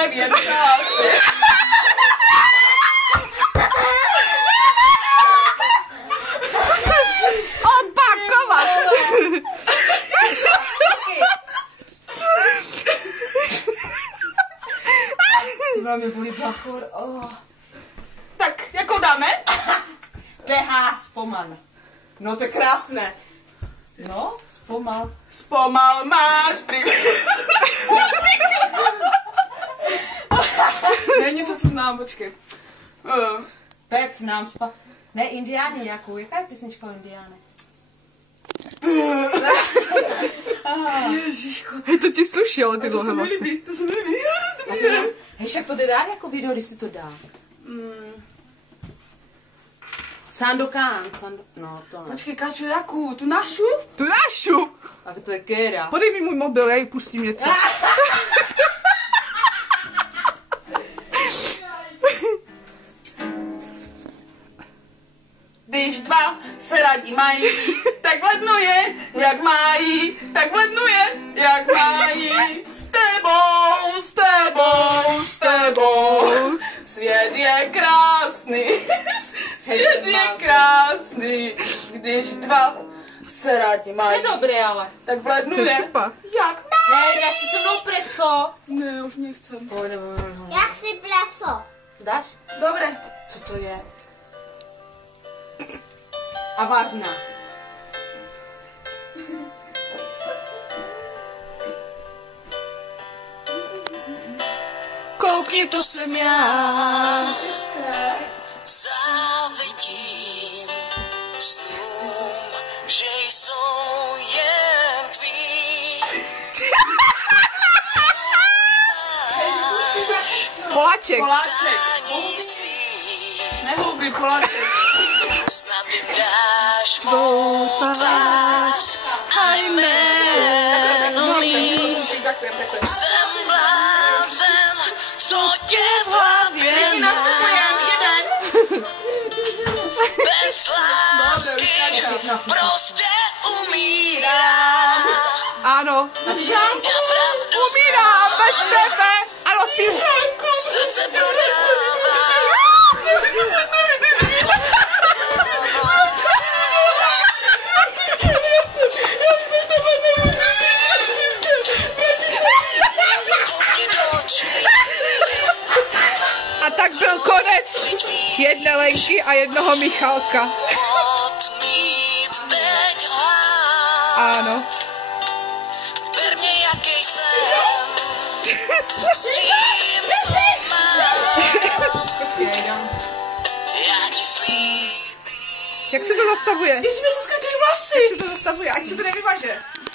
nevím, asi. Opakovat. Máme bolí bachor. Oh. Tak, jako dáme? PH, zpomal. No to je krásné. No, zpomal. Zpomal máš privez. Ne, něco, co znám, počkej. Pec nám spa... Ne, Indiáni nějakou. Jaká je písnička o Indiánech? Ježiško. Hej, to ti slušelo, ty dlouhé vlasy. To se mi líbí. Hej, však to jde dát jako video, když si to dá. Sandokan. No, to ne. Počkej, Káčo, jakou? Tu našu? Tu našu. A to je Kéra. Podej mi můj mobil, já jí pustím něco. Když dva se rádi mají, tak v lednu je, jak mají, tak v lednu je, jak mají. S tebou, s tebou, s tebou. Svět je krásný, svět je krásný. Když dva se rádi To mají, je dobré, ale. tak v lednu To je je, super. jak mají. Hej, dáš si se mnou preso? Ne, už nechcem. Jak si pleso? Dáš? Dobré. Co to je? A varna. Koukni, to jsem já. Závidím snům, že jsou jen tvý. Poláček. Poláček. Nehubí poláček. Snad jim dáš mou tvář a jméno mý. Jsem blázen, co tě v hlavě má. Bez lásky prostě umírám. Ano. Já pravdu Umírám bez tebe. Ano, zpív. srdce prodává. Koukni do očí, A tak byl konec jedné Lenky a jednoho Michalka. odmít teď hlad. Ano. Ber mě, jaký jsem, s tím, co mám. Počkej, dám. Já ti slíbím. Jak se to zastavuje? Ježiš, mi se skáčeš vlasy. Jak se to zastavuje? Ať se to nevyvaže.